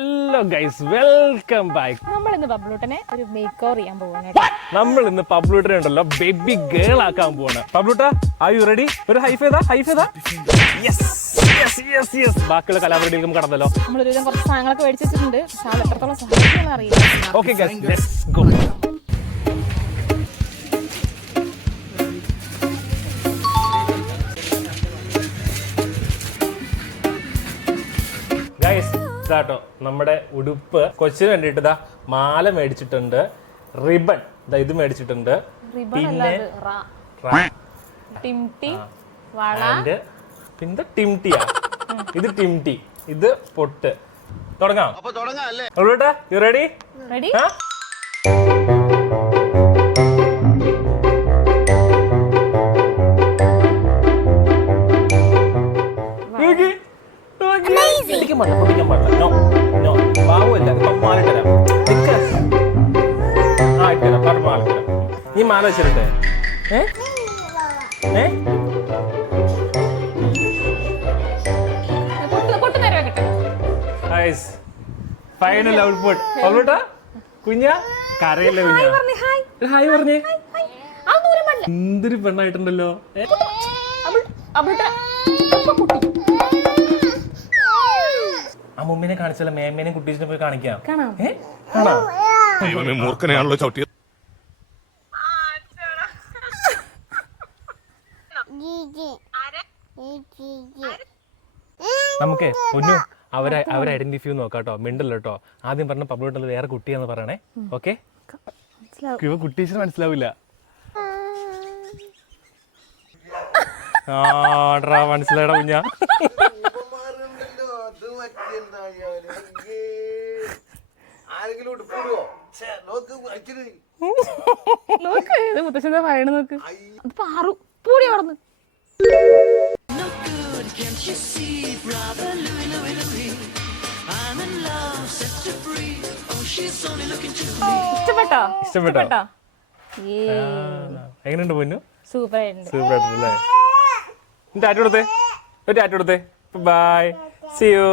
Hello guys, welcome back. നമ്മൾ ഇന്ന് പബ്ലൂട്ടനെ ഒരു മേക്ക് ഓവർ ചെയ്യാൻ പോവാണ്. നമ്മൾ ഇന്ന് പബ്ലൂട്ടനെ ഉണ്ടല്ലോ ബേബി ഗേൾ ആക്കാൻ പോവാണ്. പബ്ലൂട്ട, ആർ യു റെഡി? ഒരു ഹൈ ചെയ്താ യെസ് യെസ് യെസ് യെസ്. ബാക്കിയുള്ള കലാപരിപാടിയിലും കടന്നല്ലോ. നമ്മൾ ഒരുവിധം കുറച്ച് സാധനങ്ങളൊക്കെ മേടിച്ച് വെച്ചിട്ടുണ്ട്. പക്ഷെ അത് എത്രത്തോളം സഹായിക്കുമെന്ന് അറിയില്ല. Okay guys, let's go. Guys, ഇതാട്ടോ നമ്മുടെ ഉടുപ്പ്. കൊച്ചിന് വേണ്ടിട്ട് ഇതാ മാല മേടിച്ചിട്ടുണ്ട്, റിബൺ ഇത് മേടിച്ചിട്ടുണ്ട്, പിന്നെ പിന്നെ ടിംടിയാ. ഇത് ടിംടി, ഇത് പൊട്ട്. തുടങ്ങാം. You ready? റെഡി? പൊട്ടിക്കാൻ പാടില്ല. നോ നോ, ബാവുമല്ല. ഇപ്പൊ മാലിട്ടരാം. മാലിട്ടരാം. ഈ മാല വെച്ചിട്ടെ. Final output. പബ്ലൂട്ട, കുഞ്ഞ കരയില്ല. കുഞ്ഞ ഹായ് പറഞ്ഞേ. എന്തൊരു പെണ്ണായിട്ടുണ്ടല്ലോ. അമ്മൂമ്മനെ കാണിച്ചാലോ? മേമ്മേനെയും കുട്ടീസിനെ പോയി കാണിക്കാം. മൂർഖനെയാണല്ലോ ചവിട്ടിയത്. നമുക്കേ പൊന്നു അവരെ ഐഡന്റിഫൈ നോക്കാട്ടോ. മിണ്ടല്ലോ കേട്ടോ. ആദ്യം പറഞ്ഞ പബ്ലൂട്ടല്ല, വേറെ കുട്ടിയാന്ന് പറയണേ. ഓക്കെ? കുട്ടീസിന് മനസ്സിലാവില്ല. ആടാ, മനസ്സിലായടാ കുഞ്ഞ. മുത്തശ്ശന്റെ പറയണ നോക്ക്. പാറു പൂടി വളർന്ന്. ഇഷ്ടപ്പെട്ടോ? ഇഷ്ടപ്പെട്ടോ? എങ്ങനെയുണ്ട് പൊന്നു? സൂപ്പർ ആയിട്ടുണ്ട്. സൂപ്പർ ആയിട്ടല്ലേ? ടാറ്റു കൊടുത്തേ, ഒരു ടാറ്റു കൊടുത്തേ. Bye, see U.